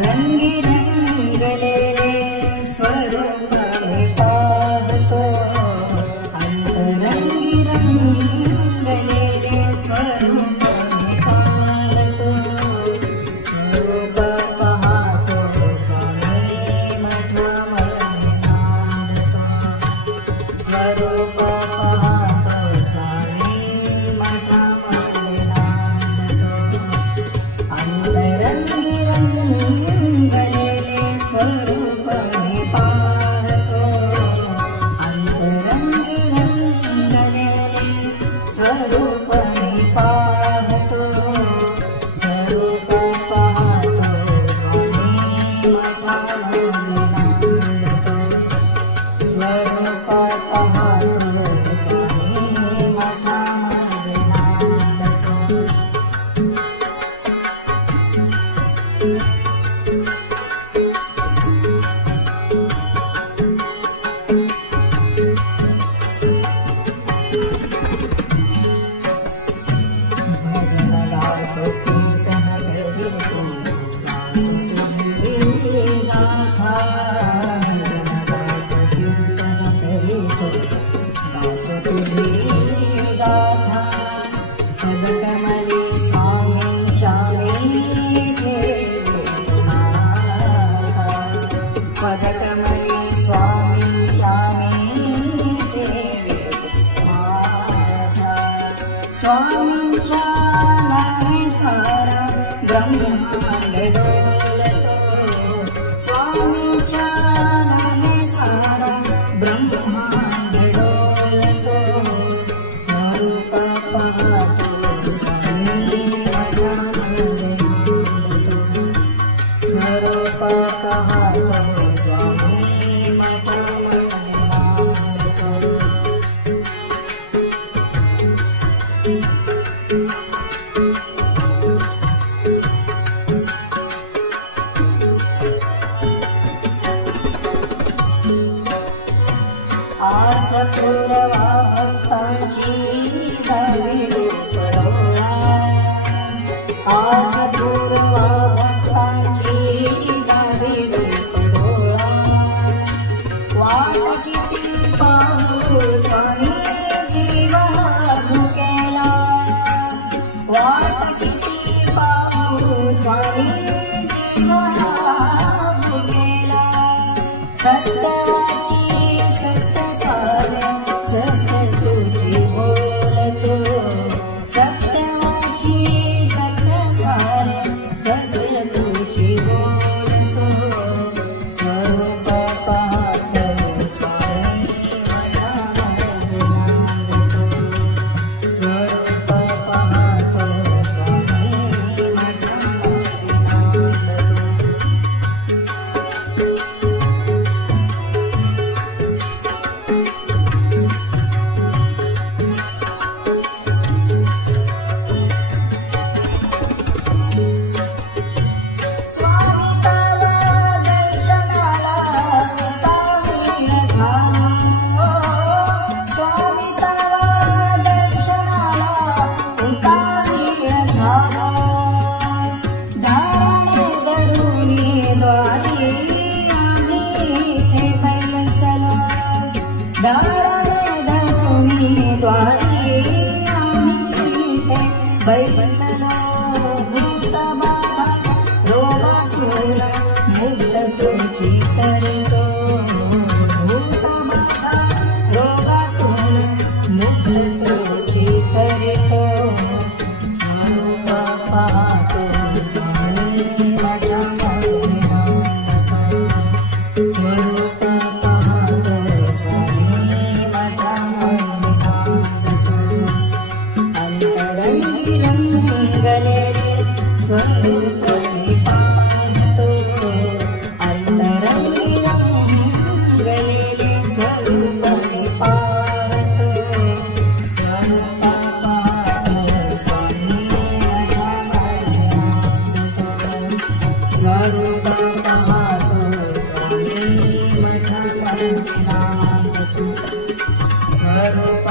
रंगी रंगलेले स्वरूप मी पाहतो, अंतरंगी रंगलेले स्वरूप मी पाहतो, स्वरूप पाहतो स्वामी मठामध्ये नांदतो, स्वरूप पाहतो स्वामी मठामध्ये नांदतो, अंतरंगी रंगलेले स्वरूप मी पाहतो, अंतरंगी रंगलेले स्वरूप मी पाहतो, स्वरूप पाहतो स्वामी मठामध्ये नांदतो, स्वरूप पाहतो स्वामी मठामध्ये नांदतो. भजन गातो कीर्तन करीतो, गातो तुझी गाथा, भजन गातो कीर्तन करीतो, गातो तुझी गाथा, पदकमली स्वामींच्या मी ठेवितो माथा, पदकमली स्वामींच्या मी ठेवितो माथा, स्वामींच्या नामे सारा ब्रह्मांड डोलतो, स्वामींच्या नामे सारा ब्रह्मांड डोलतो, स्वरूप पाहतो स्वामी मठामध्ये नांदतो, स्वरूप पाहतो स्वामी मठामध्ये नांदतो. आस पुरवा भक्तांची जावी डोळा, आस पुरवा भक्तांची जावी डोळा, वाट किती पाहू स्वामी जीव भुकेला, वाट किती पाहू स्वामी जीव भुकेला, सत्याची सत्य साऱ्या सत्य तुझी बोलतो, सत्याची सत्य साऱ्या सत्य तुझी बोलतो, स्वरूप पाहतो स्वामी मठामध्ये नांदतो, स्वरूप पाहतो स्वामी मठामध्ये नांदतो. स्वामी ताला दर्शनाला उतावीळ झालो, स्वामी ताला दर्शनाला उतावीळ झालो, धारण धरुणी द्वारी आम्ही इथे बैसलो, धारण धरुणी द्वारी आम्ही इथे बैसलो, भूत बाधा रोगातून मुक्त तुझी करतो, भूत बाधा रोगातून मुक्त तुझी करतो, स्वरूप पाहतो स्वामी मठामध्ये नांदतो, स्वरूप पाहतो स्वामी मठामध्ये नांदतो, अंतरंगी रंगलेले स्वरूप मी पाहतो, अंतरंगी रंगलेले स्वरूप मी पाहतो, स्वरूप पाहतो स्वामी मठामध्ये नांदतो, स्वरूप पाहतो स्वामी मठामध्ये नांदतो, स्वरूप